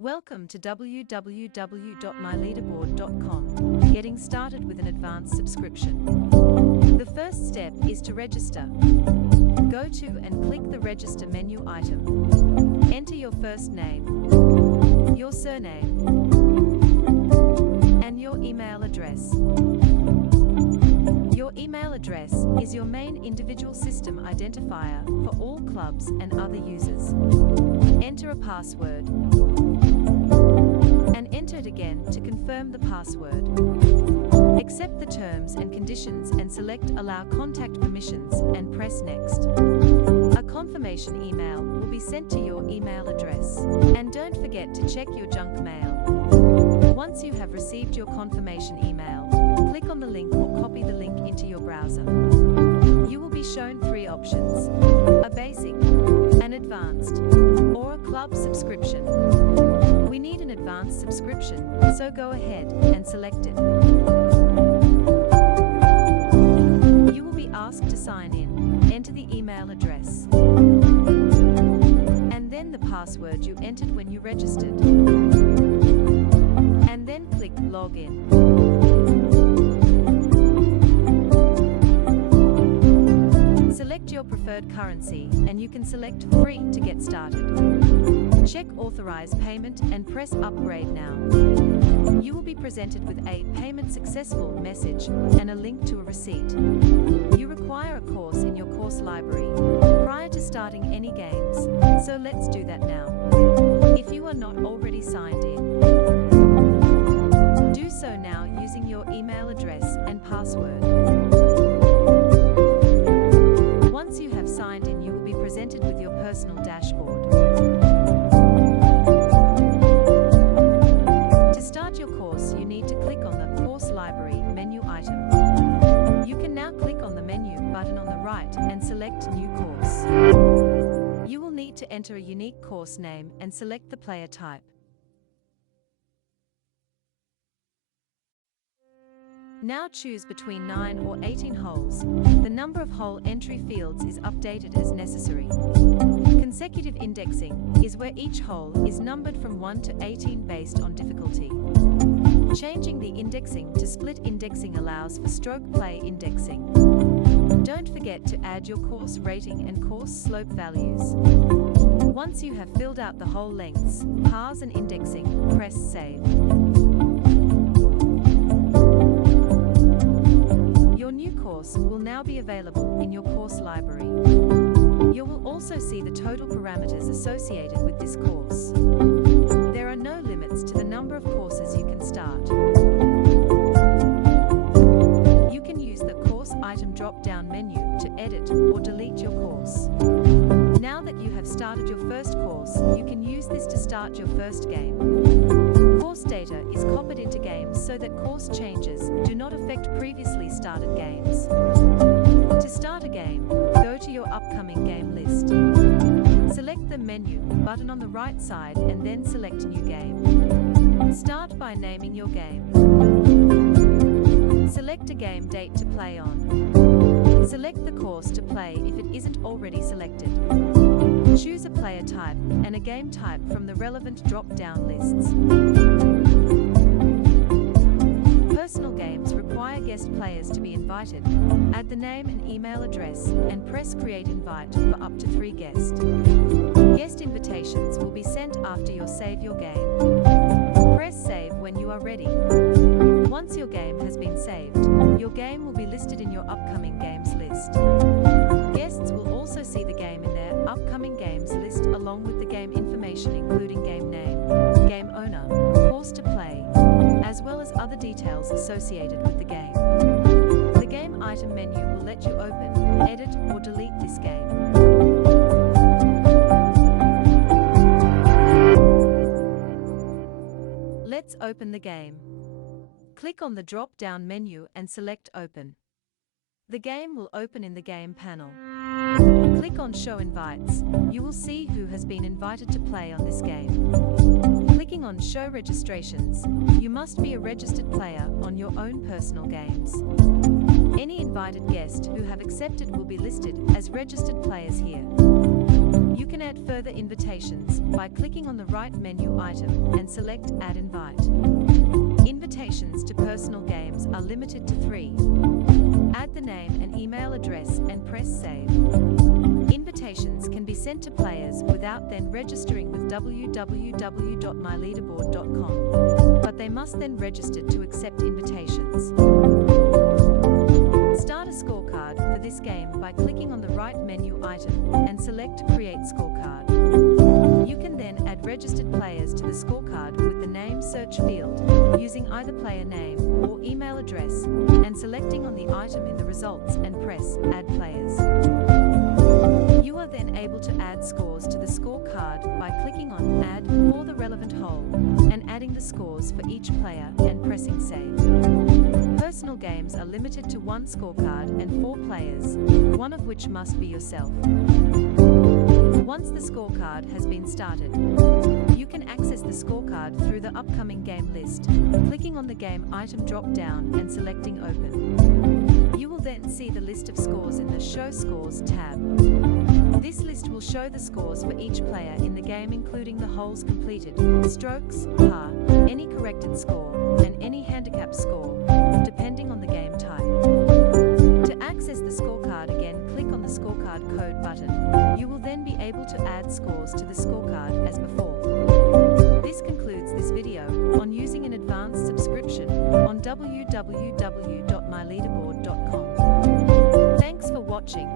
Welcome to www.myleaderboard.com, getting started with an advanced subscription. The first step is to register. Go to and click the Register menu item. Enter your first name, your surname, and your email address. Your email address is your main individual system identifier for all clubs and other users. Enter a password and enter it again to confirm the password. Accept the terms and conditions and select Allow Contact Permissions and press Next. A confirmation email will be sent to your email address. And don't forget to check your junk mail. Once you have received your confirmation email, click on the link or copy the link into your browser. You will be shown three options: a basic, an advanced, or a club subscription. We need an advanced subscription, so go ahead and select it. You will be asked to sign in. Enter the email address and then the password you entered when you registered. And then click Login. Select your preferred currency and you can select Free to get started. Check Authorize Payment and press Upgrade now. You will be presented with a Payment Successful message and a link to a receipt. You require a course in your course library prior to starting any games, so let's do that now. If you are not already signed in, do so now using your email address and password. Once you have signed in, you will be presented with your personal dashboard. To start your course, you need to click on the Course Library menu item. You can now click on the menu button on the right and select New Course. You will need to enter a unique course name and select the player type. Now choose between 9 or 18 holes. The number of hole entry fields is updated as necessary. Consecutive indexing is where each hole is numbered from 1 to 18 based on difficulty. Changing the indexing to split indexing allows for stroke play indexing. Don't forget to add your course rating and course slope values. Once you have filled out the hole lengths, pars and indexing, press Save. Your new course will now be available in your course library. You will also see the total parameters associated with this course. There are no limits to the number of courses you can start. You can use the Course Item drop-down menu to edit or delete your course. Now that you have started your first course, you can use this to start your first game. Course data is copied into games so that course changes do not affect previously started games. To start a game, go to your upcoming game list. Select the menu button on the right side and then select New Game. Start by naming your game. Select a game date to play on. Select the course to play if it isn't already selected. Choose a player type and a game type from the relevant drop-down lists. Personal games require guest players to be invited. Add the name and email address and press Create Invite for up to 3 guests. Guest invitations will be sent after you save your game. Press Save when you are ready. Once your game has been saved, your game will be listed in your upcoming games list. Guests will also see the game in their upcoming games list along with the game information including game name, game owner, course to play, as well as other details associated with the game. The game item menu will let you open, edit, or delete this game. Let's open the game. Click on the drop-down menu and select Open. The game will open in the game panel. Click on Show Invites. You will see who has been invited to play on this game. Clicking on Show Registrations, you must be a registered player on your own personal games. Any invited guest who have accepted will be listed as registered players here. You can add further invitations by clicking on the right menu item and select Add Invite. Invitations to personal games are limited to 3. Add the name and email address and press Save. Invitations can be sent to players without then registering with www.myleaderboard.com, but they must then register to accept invitations. Start a scorecard for this game by clicking on the right menu item and select Create Scorecard. You can then add registered players to the scorecard with the name search field, using either player name or email address, and selecting on the item in the results and press Add Players. You are then able to add scores to the scorecard by clicking on Add for the relevant hole, and adding the scores for each player and pressing Save. Personal games are limited to 1 scorecard and 4 players, one of which must be yourself. Once the scorecard has been started, you can access the scorecard through the upcoming game list, clicking on the game item drop-down and selecting Open. You will then see the list of scores in the Show Scores tab. This list will show the scores for each player in the game, including the holes completed, strokes, par, any corrected score, and any handicap score, depending on the game type. To access the scorecard again, click on the Scorecard Code button. You will then be able to add scores to the scorecard as before. This concludes this video on using an advanced subscription on www.myleaderboard.com. Thanks for watching.